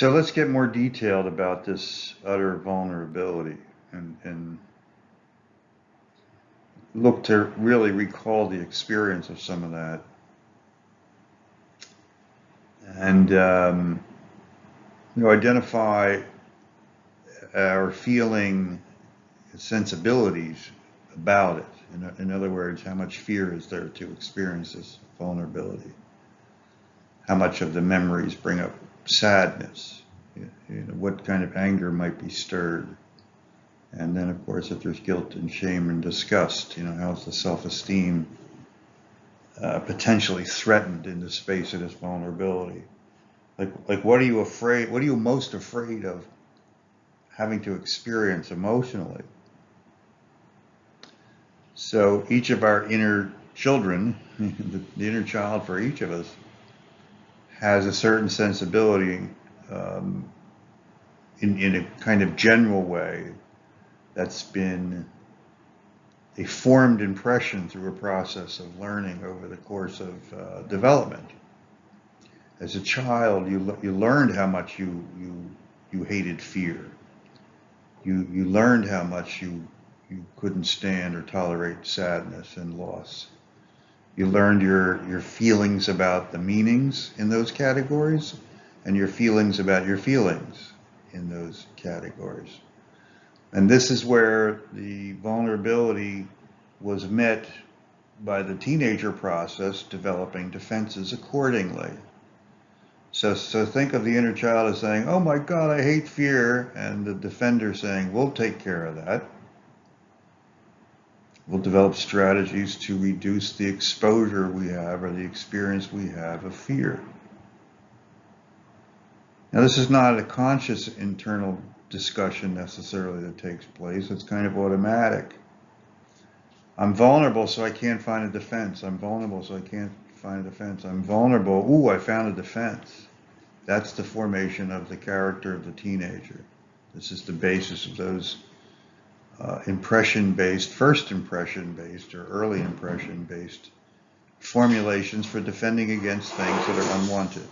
So let's get more detailed about this utter vulnerability and look to really recall the experience of some of that. And identify our feeling sensibilities about it. In other words, how much fear is there to experience this vulnerability? How much of the memories bring up sadness? What kind of anger might be stirred? And then, of course, if there's guilt and shame and disgust, how's the self-esteem potentially threatened in the space of this vulnerability? Like, what are you afraid? What are you most afraid of having to experience emotionally? So each of our inner children, the inner child for each of us, has a certain sensibility in a kind of general way that's been a formed impression through a process of learning over the course of development. As a child, you learned how much you hated fear. You learned how much you couldn't stand or tolerate sadness and loss. You learned your feelings about the meanings in those categories and your feelings about your feelings in those categories. And this is where the vulnerability was met by the teenager process, developing defenses accordingly. So think of the inner child as saying, oh my God, I hate fear, and the defender saying, we'll take care of that. We'll develop strategies to reduce the exposure we have or the experience we have of fear. Now, this is not a conscious internal discussion necessarily that takes place. It's kind of automatic. I'm vulnerable, so I can't find a defense. I'm vulnerable, so I can't find a defense. I'm vulnerable. Ooh, I found a defense. That's the formation of the character of the teenager. This is the basis of those impression-based, first impression-based, or early impression-based formulations for defending against things that are unwanted.